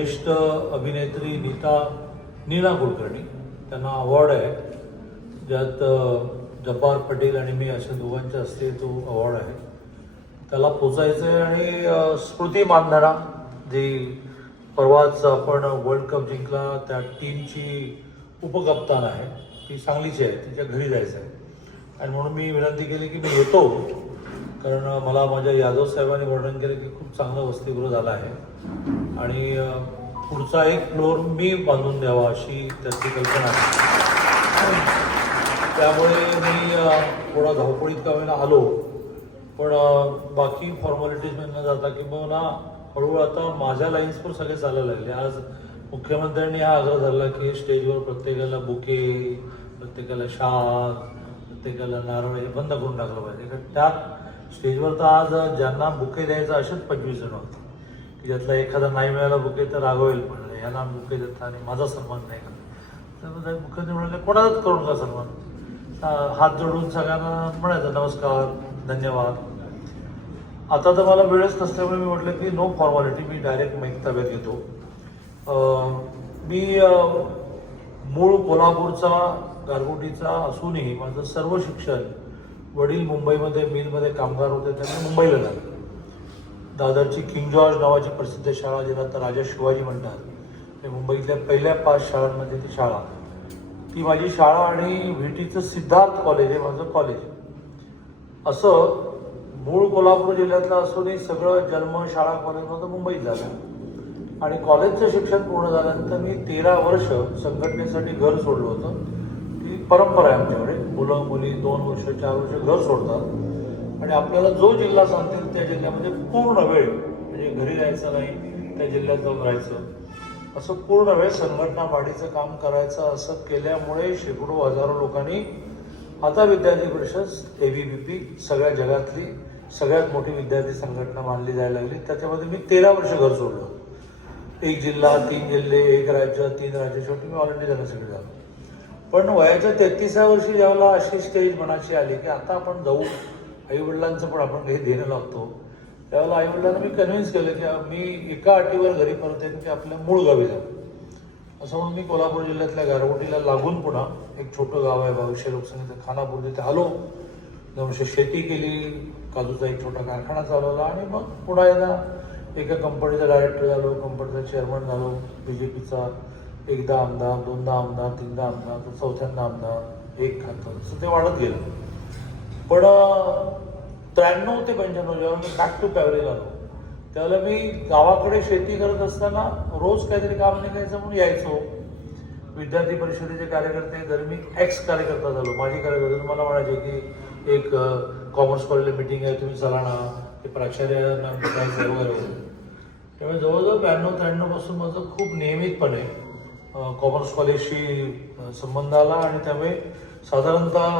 ज्येष्ठ अभिनेत्री नीता नीना कुलकर्णी. त्यांना अवॉर्ड आहे. ज्यात जब्बार पटेल आणि मी अशा दोघांच्या हस्ते तो अवॉर्ड आहे. त्याला पोचायचं आहे आणि स्मृती मानधना जी परवाच आपण वर्ल्ड कप जिंकला त्या टीमची उपकप्तान आहे. ती सांगलीची आहे. तिच्या घरी जायचं आहे. आणि म्हणून मी विनंती केली की मी येतो. कारण मला माझ्या यादव साहेबांनी वर्णन केलं की खूप चांगलं वसतिगृह झालं आहे. आणि पुढचा एक फ्लोअर मी बांधून द्यावा अशी त्याची कल्पना आहे. त्यामुळे मी थोडा धावपळीत का वेळेला आलो. पण बाकी फॉर्मॅलिटीज न जाता की बाबा ना हळूहळू आता माझ्या लाईन्स पण सगळे चालायला लागले. आज मुख्यमंत्र्यांनी हा आग्रह धरला की स्टेजवर प्रत्येकाला बुके प्रत्येकाला शाल प्रत्येकाला नारळ हे बंद करून टाकलं पाहिजे. कारण त्यात स्टेजवर तर आज ज्यांना बुके द्यायचं असेच पंचवीस जण होते. की ज्यातला एखादा नाही मिळाला बुके तर रागवेल पण. ह्याला बुके देतात आणि माझा सन्मान नाही करत. तर मुख्यमंत्री म्हणाले कोणालाच करू नका सन्मान. हात जोडून सगळ्यांना म्हणायचं नमस्कार धन्यवाद. आता तर मला वेळच नसल्यामुळे मी म्हटलं की नो फॉर्मॅलिटी मी डायरेक्ट माईक ताब्यात घेतो. मी मूळ कोल्हापूरचा गारगोटीचा असूनही माझं सर्व शिक्षण वडील मुंबईमध्ये मिलमध्ये कामगार होते त्यांनी मुंबईला झालं दादरची किंग जॉर्ज नावाची प्रसिद्ध शाळा जिला आता राजा शिवाजी म्हणतात. हे मुंबईतल्या पहिल्या पाच शाळांमध्ये ती शाळा. ती माझी शाळा आणि व्हीटीचं सिद्धार्थ कॉलेज हे माझं कॉलेज. असं मूळ कोल्हापूर जिल्ह्यातलं असूनही सगळं जन्म शाळा कॉलेज माझं मुंबईत झालं. आणि कॉलेजचं शिक्षण पूर्ण झाल्यानंतर मी तेरा वर्ष संघटनेसाठी घर सोडलं होतं. ती परंपरा आहे आमच्याकडे. मुलं मुली दोन वर्ष चार वर्ष घर सोडतात. आणि आपल्याला जो जिल्हा सांगतील त्या जिल्ह्यामध्ये पूर्ण वेळ म्हणजे घरी जायचं नाही त्या जिल्ह्यात जाऊन राहायचं. असं पूर्ण वेळ संघटना वाढीचं काम करायचं असं केल्यामुळे शेकडो हजारो लोकांनी आता विद्यार्थी परिषद पी सगळ्या जगातली सगळ्यात मोठी विद्यार्थी संघटना मानली जायला लागली. त्याच्यामध्ये मी तेरा वर्ष घर सोडलं. एक जिल्हा तीन जिल्हे एक राज्य तीन राज्य शेवटी मी ऑल इंडिया जनसेक्रेटरी झालो पण वयाच्या तेहतीसाव्या वर्षी ज्यावेळेला अशी स्टेज मनाची आली की आता आपण जाऊ. आईवडिलांचं पण आपण काही देणं लागतो. त्यावेळेला आईवडिलांना मी कन्व्हिन्स केलं की मी एका अटीवर घरी परत येईन की आपल्या मूळ गावी जाऊ. असं म्हणून मी कोल्हापूर जिल्ह्यातल्या गारवटीला लागून पुन्हा एक छोटं गाव आहे भविष्य लोकसंख्येचं खानापूर. तिथे आलो. दोन शेती केली. काजूचा एक छोटा कारखाना चालवला आणि मग पुन्हा एकदा एका कंपनीचा डायरेक्टर झालो. कंपनीचा चेअरमन झालो. बी जे पीचा एकदा आमदार दोनदा आमदार तीनदा आमदार तर चौथ्यांदा आमदार एक खातं. असं ते वाढत गेलं. पण त्र्याण्णव ते पंच्याण्णव जेव्हा मी बॅक टू पॅवरीला आलो त्यावेळेला मी गावाकडे शेती करत असताना रोज काहीतरी काम निघायचं म्हणून यायचो. विद्यार्थी परिषदेचे कार्यकर्ते जर मी एक्स कार्यकर्ता झालो. माझे कार्यकर्ते मला म्हणायचे की एक कॉमर्स कॉलेजला मिटिंग आहे तुम्ही चला ना. ते प्राचार्यांना वगैरे त्यामुळे जवळजवळ ब्याण्णव त्र्याण्णवपासून माझं खूप नियमितपणे कॉमर्स कॉलेजशी संबंध आला आणि त्यामुळे साधारणतः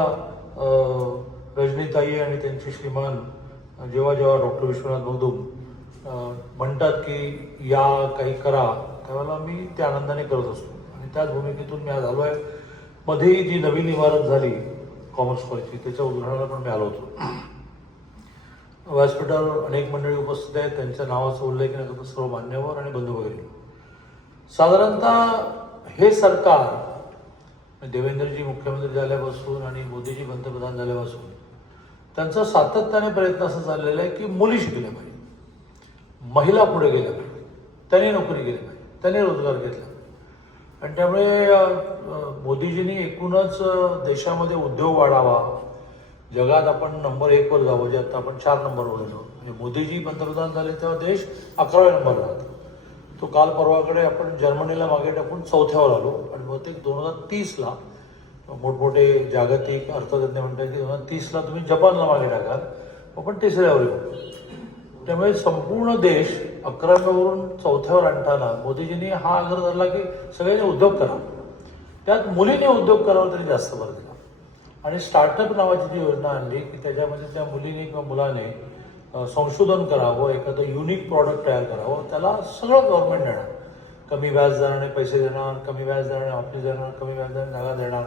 रजनीताई आणि त्यांचे श्रीमान जेव्हा जेव्हा डॉक्टर विश्वनाथ मगदूम म्हणतात की या काही करा त्यावेळेला मी त्या आनंदाने करत असतो. आणि त्याच भूमिकेतून मी आज आलो आहे. मध्ये जी नवीन इमारत झाली कॉमर्स कॉलेजची त्याच्या उदाहरणाला पण मी आलो होतो. व्यासपीठावर अनेक मंडळी उपस्थित आहेत. त्यांच्या नावाचा उल्लेख न सर्व मान्यवर आणि बंधू वगैरे. साधारणतः हे सरकार देवेंद्रजी मुख्यमंत्री झाल्यापासून आणि मोदीजी पंतप्रधान झाल्यापासून त्यांचा सातत्याने प्रयत्न असा चाललेला आहे की मुली शिकल्या पाहिजे महिला पुढे गेल्या पाहिजे त्यांनी नोकरी केली पाहिजे त्यांनी रोजगार घेतला आणि त्यामुळे मोदीजींनी एकूणच देशामध्ये उद्योग वाढावा. जगात आपण नंबर एकवर जावं जे आता आपण चार नंबरवर जाऊ म्हणजे मोदीजी पंतप्रधान झाले तेव्हा देश अकराव्या नंबरला होता. तो काल परवाकडे आपण जर्मनीला मागे टाकून चौथ्यावर आलो. आणि बहुतेक दोन हजार तीसला मोठमोठे जागतिक अर्थतज्ञ म्हणतात की दोन हजार तीसला तुम्ही जपानला मागे टाकाल. आपण तिसऱ्यावर येऊ. त्यामुळे संपूर्ण देश अकराव्यावरून चौथ्यावर आणताना मोदीजींनी हा आग्रह धरला की सगळ्यांनी उद्योग करा. त्यात मुलीने उद्योग करावा तरी जास्त भर दिला. आणि स्टार्टअप नावाची जी योजना आणली की त्याच्यामध्ये त्या मुलीने किंवा मुलाने संशोधन करावं एखादं युनिक प्रॉडक्ट तयार करावं त्याला सगळं गव्हर्नमेंट देणार. कमी व्याज दराने पैसे देणार कमी व्याज दराने ऑफिस देणार कमी व्याज दराने जागा देणार.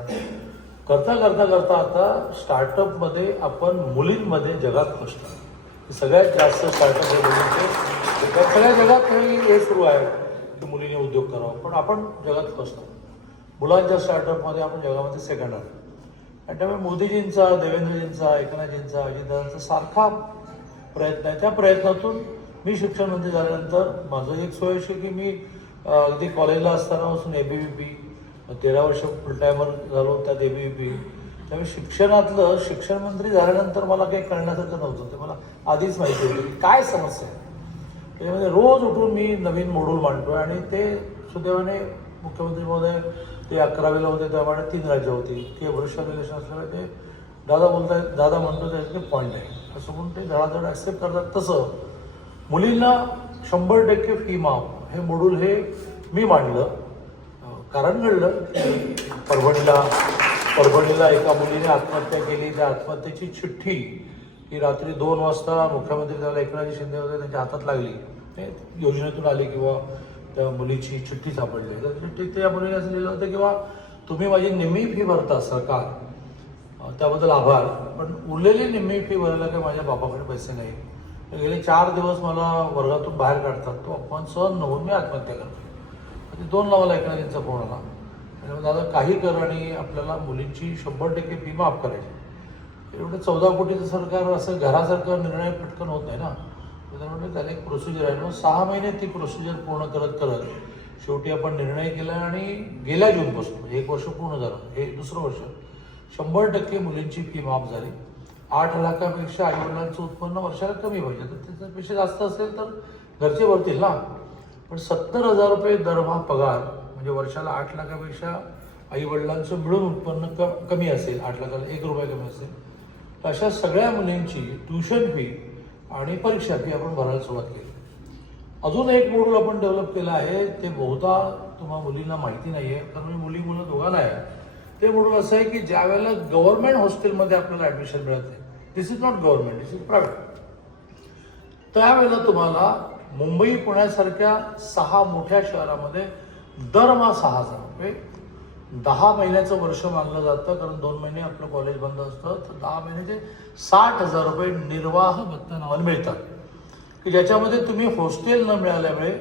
करता करता करता आता स्टार्टअपमध्ये आपण मुलींमध्ये जगात फसतो सगळ्यात जास्त स्टार्टअप हे मुलींचे सगळ्या जगात हे सुरू आहे की मुलीने उद्योग करावा. पण आपण जगात फर्स्ट आहोत मुलांच्या स्टार्टअपमध्ये आपण जगामध्ये सेकंड आहोत आणि त्यामुळे मोदीजींचा देवेंद्रजींचा एकनाथजींचा अजितदादांचा सारखा प्रयत्न आहे. त्या प्रयत्नातून मी शिक्षणमंत्री म्हणजे झाल्यानंतर माझं एक सोय अशी की मी अगदी कॉलेजला असतानापासून ए बी व्ही पी तेरा वर्ष फुल टायमर झालो त्यात ए बी व्ही पी त्यामुळे शिक्षणातलं शिक्षणमंत्री झाल्यानंतर मला काही कळण्यासारखं नव्हतं. ते मला आधीच माहिती होती की काय समस्या आहे. त्याच्यामध्ये रोज उठून मी नवीन मॉड्यूल मांडतोय आणि ते सुदैवाने मुख्यमंत्री महोदय ते अकरावीला होते त्यामुळे तीन राज्य होती. ते वरिष्ठ रिलेशन असल्यामुळे ते दादा बोलतायत दादा म्हणतो त्याचे पॉईंट आहे. असं म्हणून ते धडाधड ॲक्सेप्ट करतात. तसं मुलींना शंभर टक्के फी माफ. हे मॉड्यूल हे मी मांडलं. कारण घडलं. की परभणीला परभणीला एका मुलीने आत्महत्या केली. त्या आत्महत्येची चिठ्ठी ही रात्री दोन वाजता मुख्यमंत्री त्याला एकनाथजी शिंदे होते त्यांच्या हातात लागली. ते योजनेतून आली किंवा त्या मुलीची चिठ्ठी सापडली. तर चिठ्ठीत त्या मुलीने असं लिहिलं होतं किंवा तुम्ही माझी नेहमी फी भरता सरकार. त्याबद्दल आभार. पण उरलेली निम्मी फी भरायला काही माझ्या बापाकडे पैसे नाही गेले चार दिवस मला वर्गातून बाहेर काढतात. तो अपमान सहन न होऊन मी आत्महत्या करतो. ते दोन लावाला एकनाथजींचा फोन आला आणि दादा काही कर आणि आपल्याला मुलींची शंभर टक्के फी माफ करायची एवढं चौदा कोटीचं सरकार असं घरासारखा निर्णय पटकन होत नाही ना. त्याच्यामुळे त्याला एक प्रोसिजर आहे. मग सहा महिने ती प्रोसिजर पूर्ण करत करत शेवटी आपण निर्णय केला आणि गेल्या जूनपासून म्हणजे एक वर्ष पूर्ण झालं. हे दुसरं वर्ष. शंभर टक्के मुलींची फी माफ झाली. आठ लाखापेक्षा आईवडिलांचं उत्पन्न वर्षाला कमी पाहिजे. तर त्याच्यापेक्षा जास्त असेल तर घरचे भरतील ना. पण सत्तर हजार रुपये दरमहा पगार म्हणजे वर्षाला आठ लाखापेक्षा आईवडिलांचं मिळून उत्पन्न क कमी असेल आठ लाखाला एक रुपये कमी असेल तर अशा सगळ्या मुलींची ट्युशन फी आणि परीक्षा फी आपण भरायला सुरुवात केली. अजून एक मॉड्यूल आपण डेव्हलप केलं आहे. ते बहुधा तुम्हाला मुलींना माहिती नाही आहे कारण मी मुली मुलं दोघांना आहे. ते मॉड्यूल असं आहे की ज्या वेळेला गव्हर्नमेंट हॉस्टेलमध्ये आपल्याला ॲडमिशन मिळते this is not government this is private त्यावेळेला तुम्हाला मुंबई पुण्यासारख्या सहा मोठ्या शहरामध्ये दरमहा सहा हजार रुपये दहा महिन्याचं वर्ष मानलं जातं कारण दोन महिने आपलं कॉलेज बंद असतं तर दहा महिन्याचे साठ हजार रुपये निर्वाह भत्ता नावाने मिळतात. की ज्याच्यामध्ये तुम्ही हॉस्टेल न मिळाल्यामुळे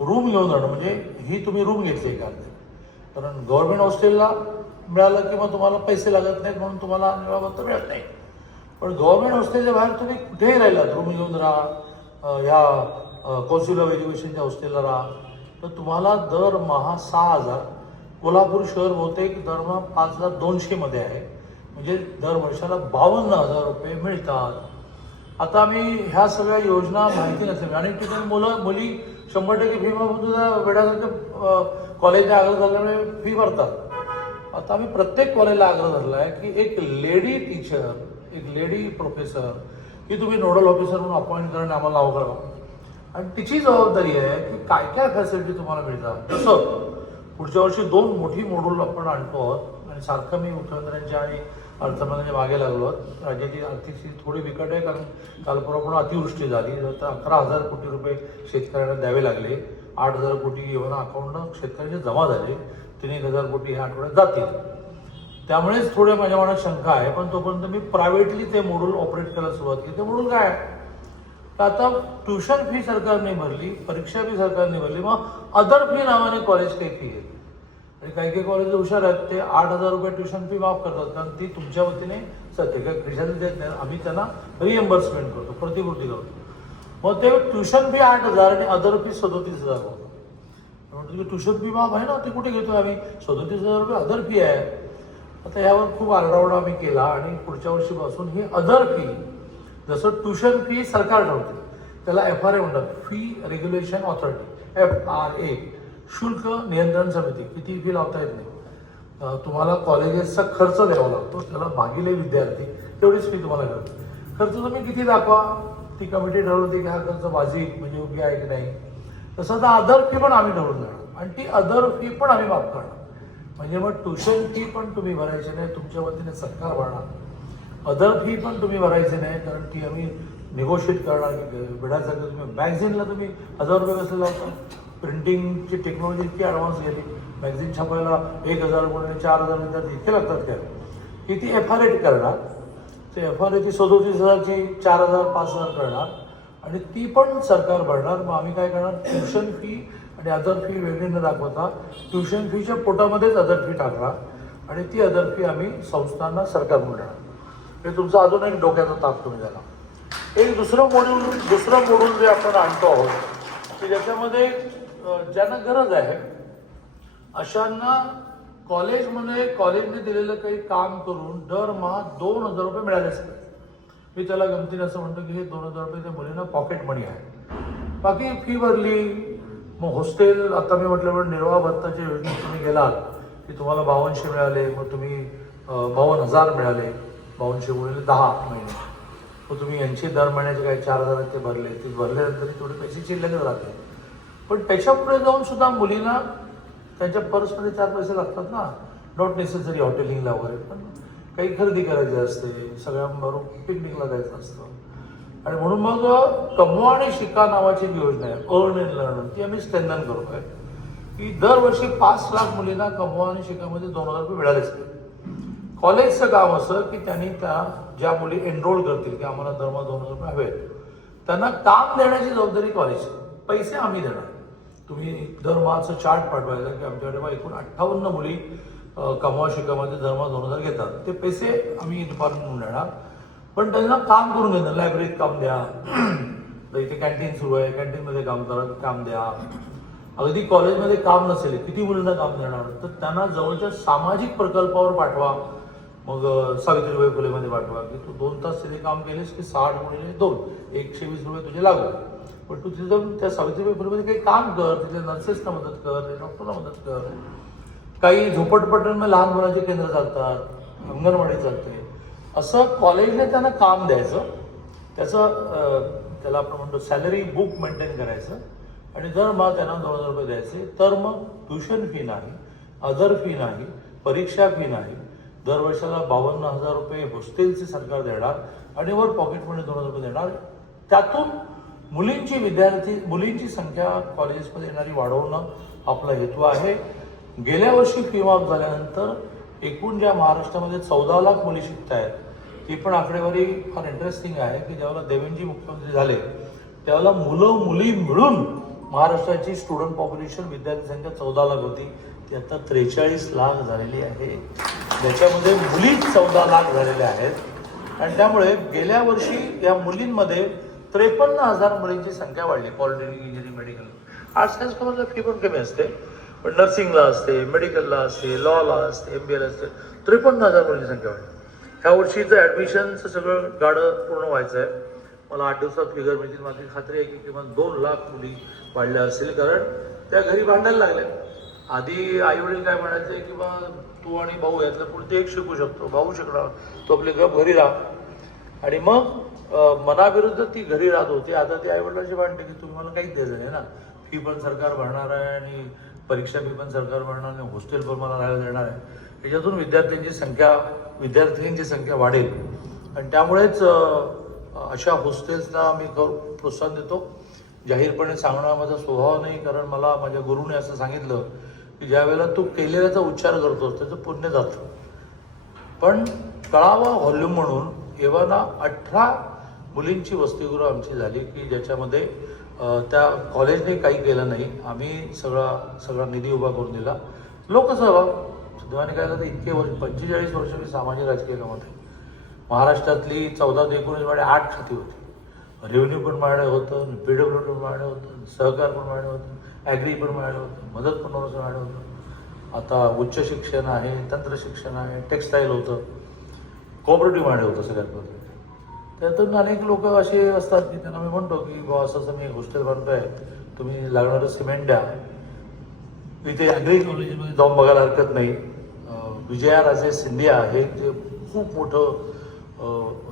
रूम घेऊन जाणं म्हणजे ही तुम्ही रूम घेतली का? कारण गव्हर्नमेंट हॉस्टेलला मिळालं की मग तुम्हाला पैसे लागत नाहीत म्हणून तुम्हाला निर्वाह मिळत नाही. पण गव्हर्नमेंट हॉस्टेलच्या बाहेर तुम्ही कुठेही राहिलात रूम घेऊन राहा ह्या कौन्सिल ऑफ एज्युकेशनच्या हॉस्टेलला राहा तर तुम्हाला दरमहा सहा हजार कोल्हापूर शहर बहुतेक दरमहा पाच हजार दोनशेमध्ये आहे. म्हणजे दर वर्षाला बावन्न हजार रुपये मिळतात. आता आम्ही ह्या सगळ्या योजना माहिती नसेल आणि तिथून मुलं मुली शंभर टक्के फी सुद्धा वेळासारखं कॉलेजला आग्रह झाल्यामुळे फी भरतात. आता आम्ही प्रत्येक कॉलेजला आग्रह धरला आहे की एक लेडी टीचर एक लेडी प्रोफेसर ही तुम्ही नोडल ऑफिसर म्हणून अपॉइंट करणं आम्हाला अवघड आणि तिची जबाबदारी आहे की काय काय फॅसिलिटी तुम्हाला मिळतात. जसं पुढच्या वर्षी दोन मोठी मॉड्यूल आपण आणतो आहोत आणि सारखं मी मुख्यमंत्र्यांच्या आणि अर्थमंत्र्यांच्या मागे लागलो आहोत. राज्याची आर्थिक स्थिती थोडी बिकट आहे कारण काल परवा अतिवृष्टी झाली. तर अकरा हजार कोटी रुपये शेतकऱ्यांना द्यावे लागले. आठ हजार कोटी येऊन अकाउंटनं शेतकऱ्यांचे जमा झाले. तीन एक हजार कोटी ह्या आठवड्यात जातील. त्यामुळेच थोड्या माझ्या मनात शंका आहे पण तोपर्यंत मी प्रायव्हेटली ते मॉड्यूल ऑपरेट करायला सुरुवात केली. ते मॉड्यूल काय तर आता ट्युशन फी सरकारने भरली परीक्षा फी सरकारने भरली मग अदर फी नावाने कॉलेज काही फी घेतली आणि काही काही कॉलेज हुशार आहेत ते आठ हजार रुपये ट्युशन फी माफ करतात कारण ती तुमच्या वतीने सत्य काय खिशाला देत नाही आम्ही त्यांना रिएम्बर्समेंट करतो प्रतिकृती करतो मग ते ट्युशन फी आठ हजार आणि अदर फी सदोतीस हजार होतं म्हटलं की ट्युशन फी आहे ना ते कुठे घेतो आम्ही? सदोतीस हजार रुपये अदर फी आहे. आता यावर खूप आरडाओरडा आम्ही केला आणि पुढच्या वर्षीपासून ही अदर फी जसं ट्युशन फी सरकार ठरवते त्याला एफ आर ए म्हणतात fee regulation authority F R A शुल्क नियंत्रण समिती. किती फी लावता येत नाही. तुम्हाला कॉलेजेसचा खर्च द्यावा लागतो त्याला भागिले विद्यार्थी तेवढीच फी तुम्हाला मिळते. खर्च तुम्ही किती दाखवा? ती कमिटी ठरवते की हा खर्च वाजिब म्हणजे योग्य आहे की नाही. तसं तर अदर फी पण आम्ही ठरवून देणार. आणि ती अदर फी पण आम्ही माफ करणार. म्हणजे मग ट्युशन फी पण तुम्ही भरायची नाही तुमच्या वतीने सरकार भरणार. अदर फी पण तुम्ही भरायची नाही कारण की आम्ही निगोशिएट करणार. की तुम्ही मॅगझिनला तुम्ही हजार रुपये कसं लावता. प्रिंटिंगची टेक्नॉलॉजी इतकी ॲडव्हान्स गेली. मॅगझिन छापायला एक हजार रुपये चार हजार मिळतात इतके लागतात त्या. की ती एफ आर एट करणार? ते एफ आर एची सदोतीस हजारची चार हजार पाच हजार करणार. आणि ती पण सरकार भरणार. मग आम्ही काय करणार? ट्युशन फी आणि अदर फी वेगळी न दाखवता ट्युशन फीच्या पोटामध्येच अदर फी टाकला. आणि ती अदर फी आम्ही संस्थांना सरकारकडून देणार. हे तुमचा अजून एक डोक्याचा ताप तुम्ही झाला एक दुसरं मॉड्यूल दुसरं मॉड्यूल जे आपण आणतो आहोत की ज्याच्यामध्ये ज्यांना गरज आहे अशांना कॉलेजमध्ये कॉलेजने दिलेलं काही काम करून दरमहा दोन हजार रुपये मिळालेच पाहिजे मी त्याला गमतीने असं म्हणतो की हे दोन हजार रुपये त्या मुलींना पॉकेट मनी आहे. बाकी फी भरली मग हॉस्टेल आता मी म्हटल्यावर निर्वाह भत्ताच्या योजनेत तुम्ही गेलात की तुम्हाला बावनशे मिळाले मग तुम्ही बावन्न हजार मिळाले बावनशे गुणिले दहा महिने. मग तुम्ही यांचे दर महिन्याचे काय चार हजार ते भरले ते भरल्यानंतर थोडे पैसे शिल्लकच राहते. पण त्याच्या पुढे जाऊन सुद्धा मुलींना त्यांच्या पर्समध्ये चार पैसे लागतात ना. नॉट नेसेसरी हॉटेलिंगला वगैरे पण काही खरेदी करायची असते सगळ्यांबरोबर पिकनिकला जायचं असतं. आणि म्हणून मग कमवा आणि शिका नावाची एक योजना आहे अर्न अँड लर्न ती आम्ही स्ट्रेंथन करतोय की दरवर्षी पाच लाख मुलींना कमवा आणि शिकामध्ये दोन हजार रुपये मिळालेच पाहिजे कॉलेजचं काम असं की त्यांनी त्या ज्या मुली एनरोल करतील की आम्हाला दरमहा दोन हजार रुपये हवेत त्यांना काम देण्याची जबाबदारी कॉलेज पैसे आम्ही देणार. तुम्ही दरमहाचं चार्ट पाठवायचं की आमच्याकडे बा एकूण अठ्ठावन्न मुली कमवा शिकामध्ये दरमहा दोन हजार घेतात. ते पैसे आम्ही डिपार्टमेंट देणार. पण त्यांना काम करून देणार. लायब्ररीत काम द्या. तर इथे कॅन्टीन सुरू आहे. कॅन्टीनमध्ये काम करा काम द्या. अगदी कॉलेजमध्ये काम नसेल किती मुलांना काम देणार? तर त्यांना जवळच्या सामाजिक प्रकल्पावर पाठवा. मग सावित्रीबाई फुलेमध्ये पाठवा. की तू दोन तास तिथे काम केलेस की साठ गुणिले दोन. एकशे वीस रुपये तुझे लागू पण तू तिथे जाऊन त्या सावित्रीबाई फुलेमध्ये काही काम कर. तिथे नर्सेसना मदत कर तिथे डॉक्टरला मदत कर. काही झोपडपट्ट्यांमध्ये लहान मुलांचे केंद्र चालतात. अंगणवाडी चालते. असं कॉलेजने त्यांना काम द्यायचं. त्याचं त्याला आपण म्हणतो सॅलरी बुक मेंटेन करायचं. आणि दर मग त्यांना दोन हजार रुपये द्यायचे तर मग ट्युशन फी नाही अदर फी नाही परीक्षा फी नाही. दर वर्षाला बावन्न हजार रुपये हॉस्टेलचे सरकार देणार आणि वर पॉकेटमध्ये दोन हजार रुपये देणार. त्यातून मुलींची विद्यार्थी मुलींची संख्या कॉलेजेसमध्ये येणारी वाढवणं आपला हेतू आहे. गेल्या वर्षी फी माफ झाल्यानंतर एकूण ज्या महाराष्ट्रामध्ये चौदा लाख मुली शिकत आहेत ती पण आकडेवारी फार इंटरेस्टिंग आहे की ज्यावेळेला देवेंजी मुख्यमंत्री झाले त्यावेळेला मुलं मुली मिळून महाराष्ट्राची स्टुडंट पॉप्युलेशन विद्यार्थी संख्या चौदा लाख होती. ती आता त्रेचाळीस लाख झालेली आहे. ज्याच्यामध्ये मुली चौदा लाख झालेल्या आहेत. आणि त्यामुळे गेल्या वर्षी या मुलींमध्ये त्रेपन्न हजार मुलींची संख्या वाढली polytechnic engineering medical arts science कॉमर्सला fee पण कमी असते. पण नर्सिंगला असते मेडिकलला असते लॉला असते एम बी एला असते त्रेपन्न हजार मुलींची संख्या वाढली. ह्या वर्षीचं ॲडमिशनचं सगळं गाडं पूर्ण व्हायचं आहे मला आठ दिवसात फिगर मिळतील. माझी खात्री आहे की किमान दोन लाख मुली वाढल्या असतील कारण त्या घरी भांडायला लागल्या. आधी आई वडील काय म्हणायचे की बा तू आणि भाऊ यातलं पुढे एक शिकू शकतो भाऊ शिकणार तो आपले गप घरी राहा. आणि मग मनाविरुद्ध ती घरी राहत होती. आता ती आई वडिलांची भांडते की तुम्ही मला काहीच द्यायचं नाही ना. फी पण सरकार भरणार आहे आणि परीक्षा फी पण सरकार भरणार नाही हॉस्टेल पण मला राहायला देणार आहे. याच्यातून विद्यार्थ्यांची संख्या विद्यार्थिनींची संख्या वाढेल. आणि त्यामुळेच अशा हॉस्टेल्सना आम्ही करू प्रोत्साहन देतो. जाहीरपणे सांगणं माझा स्वभाव नाही कारण मला माझ्या गुरुने असं सांगितलं की ज्या वेळेला तू केलेल्याचा उच्चार करतोस त्याचं पुण्य जातं. पण कळावा व्हॉल्यूम म्हणून एव्हाना अठरा मुलींची वसतिगृह आमची झाली की ज्याच्यामध्ये त्या कॉलेजने काही केलं नाही. आम्ही सगळा सगळा निधी उभा करून दिला. लोकसभा सुदैवाने काय झालं इतके वर्ष पंचेचाळीस वर्ष मी सामाजिक राजकीय कामात आहे. महाराष्ट्रातली चौदा ते एकोणीस माझ्या आठ खाती होती. रेव्हेन्यू पण माझ्याकडे होतं पी डब्ल्यू पण माझ्याकडे होतं सहकार पण माझ्याकडे होतं ॲग्री पण माझ्याकडे होतं मदत पण माझ्याकडे होतं. आता उच्च शिक्षण आहे तंत्र शिक्षण आहे टेक्स्टाईल होतं. कोऑपरेटिव्ह माझ्याकडे होतं सगळ्यात त्यातून अनेक लोक असे असतात की त्यांना मी म्हणतो की बा असं असं मी हॉस्टेल बांधतोय तुम्ही लागणारं सिमेंट द्या. इथे ॲग्री कॉलेजमध्ये जाऊन बघायला हरकत नाही. विजया राजे सिंधिया हे जे खूप मोठं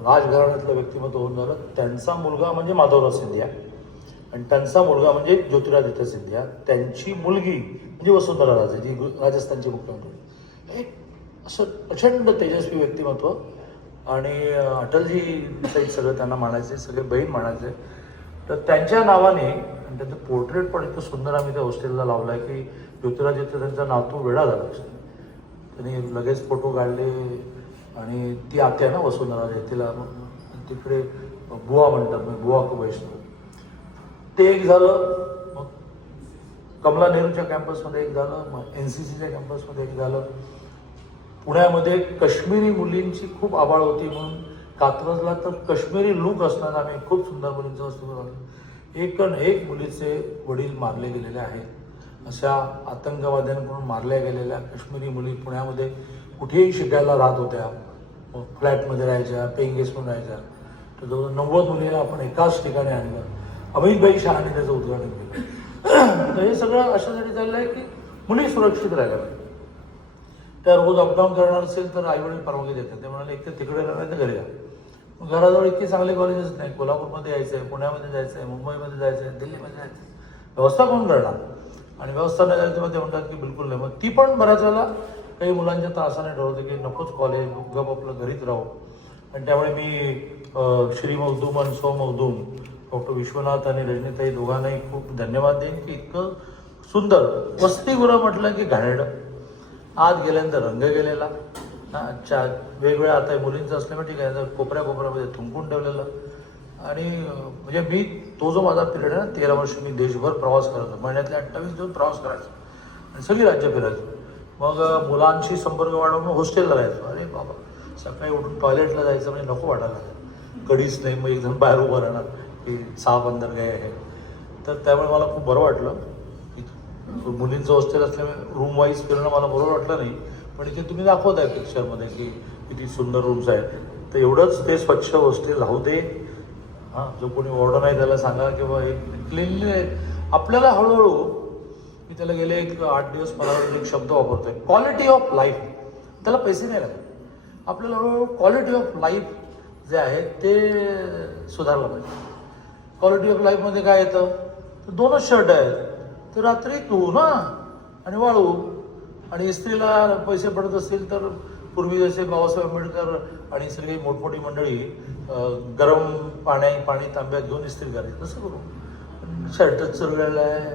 राजघराण्यातलं व्यक्तिमत्व होऊन झालं त्यांचा मुलगा म्हणजे माधवराव सिंधिया आणि त्यांचा मुलगा म्हणजे ज्योतिरादित्य सिंधिया त्यांची मुलगी म्हणजे वसुंधरा राजे जी राजस्थानची मुख्यमंत्री एक असं प्रचंड तेजस्वी व्यक्तिमत्व आणि अटलजी साईड सगळं त्यांना मानायचे सगळे बहीण मानायचे तर त्यांच्या नावाने आणि त्यांचं पोर्ट्रेट पण इतकं सुंदर आम्ही त्या हॉस्टेलला लावलं आहे की ज्योतिरादित्य त्यांचा नातू वेळा झाला. त्यांनी लगेच फोटो काढले आणि ती आत्या ना वसुंधरा तिला मग तिकडे बुवा म्हणतात म्हणजे बुवा वैष्णव. ते एक झालं मग कमला नेहरूच्या कॅम्पसमध्ये एक झालं मग एन सी सीच्या कॅम्पसमध्ये एक झालं. पुण्यामध्ये काश्मीरी मुलींची खूप आबाळ होती म्हणून कात्रजला तर काश्मीरी लूक असणार आम्ही खूप सुंदर मुलींचं वस्तू बनवलं. एक मुलीचे वडील मारले गेलेले आहेत. अशा आतंकवाद्यांकडून मारल्या गेलेल्या काश्मीरी मुली पुण्यामध्ये कुठेही शिकायला राहत होत्या. फ्लॅटमध्ये राहायच्या पेईंग गेस्टमध्ये राहायच्या. तर जवळ नव्वद मुलीला आपण एकाच ठिकाणी आणलं. अमितभाई शहाने त्याचं उद्घाटन केलं. तर हे सगळं अशासाठी चाललं आहे की मुली सुरक्षित राहायला पाहिजे त्या रोज अपडाऊन करणार असेल तर आईवडील परवानगी देतात. ते म्हणाले एक तर तिकडे राहणार तर घरी या मग घराजवळ इतकी चांगले कॉलेजेस नाही. कोल्हापूरमध्ये यायचं आहे पुण्यामध्ये जायचं आहे मुंबईमध्ये जायचं आहे दिल्लीमध्ये जायचं आहे व्यवस्था कोण करणार आणि व्यवस्था नाही झाली तेव्हा ते म्हणतात की बिलकुल नाही. मग ती पण बऱ्याच वेळेला काही मुलांच्या त्रासाने ठरवते की नकोच कॉलेज गप आपलं घरीच राहू. आणि त्यामुळे मी श्री मौदूम आणि सो मौदूम डॉक्टर विश्वनाथ आणि रजनीताई दोघांनाही खूप धन्यवाद देईन की इतकं सुंदर वसतिगृह म्हटलं की घाणेरडं. आत गेल्यानंतर रंग गेलेला. हां चार वेगवेगळ्या आता मुलींचं असल्यामुळे ठीक आहे कोपऱ्या कोपऱ्यामध्ये थुंकून ठेवलेलं. आणि म्हणजे मी तो जो माझा पिरियड आहे ना तेरा वर्ष मी देशभर प्रवास करायचो महिन्यातले अठ्ठावीस दिवस प्रवास करायचो. आणि सगळी राज्य फिरायचो. मग मुलांशी संपर्क वाढवून मग हॉस्टेलला राहायचो अरे बाबा सकाळी उठून टॉयलेटला जायचं म्हणजे नको वाटायला. कधीच नाही मग एक जण बाहेर उभं राहणार. की सहा अंदर काय आहे. तर त्यामुळे मला खूप बरं वाटलं. मुलींचं हॉस्टेल असल्यामुळे रूम वाईज फिरणं मला बरोबर वाटलं नाही. पण इथे तुम्ही दाखवत आहे पिक्चरमध्ये की किती सुंदर रूम्स आहेत. तर एवढंच ते स्वच्छ हॉस्टेल राहू दे. हां जो कोणी ऑर्डर आहे त्याला सांगा किंवा एक क्लिनली आपल्याला हळूहळू मी त्याला गेले एक आठ दिवस पंधरा एक शब्द वापरतोय. क्वालिटी ऑफ लाईफ त्याला पैसे नाही लागत. आपल्याला हळूहळू क्वालिटी ऑफ लाईफ जे आहे ते सुधारलं पाहिजे. क्वालिटी ऑफ लाईफमध्ये काय येतं? तर दोनच शर्ट आहेत. तर रात्री धुवू ना आणि वाळू. आणि इस्त्रीला पैसे पडत असतील तर पूर्वी जसे बाबासाहेब आंबेडकर आणि सगळी मोठमोठी मंडळी गरम पाण्या पाणी तांब्यात घेऊन इस्त्री करायची तसं करू. शर्टच चुरलेला आहे.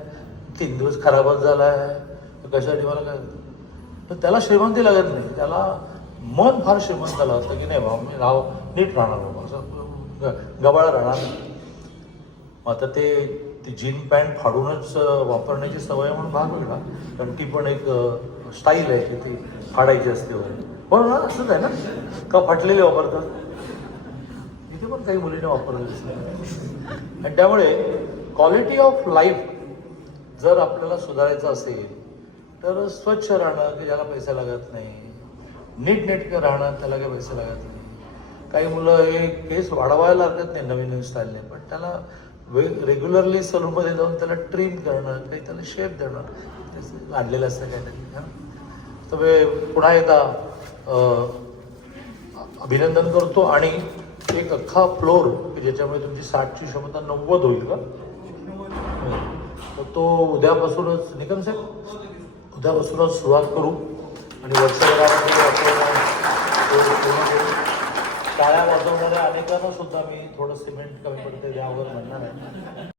तीन दिवस खराबच झाला आहे. कशासाठी मला काय? तर त्याला श्रीमंती लागत नाही. त्याला मन फार श्रीमंत झालं असतं की नाही बाबा मी राव नीट राहणार बाबा. असं ग- गबाळ राहणार नाही. मग आता ते ती जीन पॅन्ट फाडूनच वापरण्याची सवय म्हणून भाग वेगळा. कारण ती पण एक स्टाईल आहे की ती फाडायची असते वगैरे. पण ना असंच आहे ना? का फाटलेले वापरतात? इथे पण काही मुलीने वापरलेलं दिसलं आणि त्यामुळे क्वालिटी ऑफ लाईफ जर आपल्याला सुधारायचं असेल तर स्वच्छ राहणं की ज्याला पैसे लागत नाही नीटनेटकं राहणं त्याला काही पैसे लागत नाही. काही मुलं हे केस वाढवायला लागत नाही नवीन नवीन स्टाईलने पण त्याला वे रेग्युलरली सलूनमध्ये जाऊन त्याला ट्रिम करणं काही त्याला शेप देणं त्याचं आणलेलं असतं काहीतरी हां. तर मी पुन्हा एकदा अभिनंदन करतो आणि एक अख्खा फ्लोर की ज्याच्यामुळे तुमची साठची क्षमता नव्वद होईल का? तर तो उद्यापासूनच निकम साहेब? उद्यापासूनच सुरुवात करू. आणि वर्षभरामध्ये आपण टाळ्या वाजवणाऱ्या अनेकांना सुद्धा मी थोडं सिमेंट कमी पडते यावर म्हणणार आहे.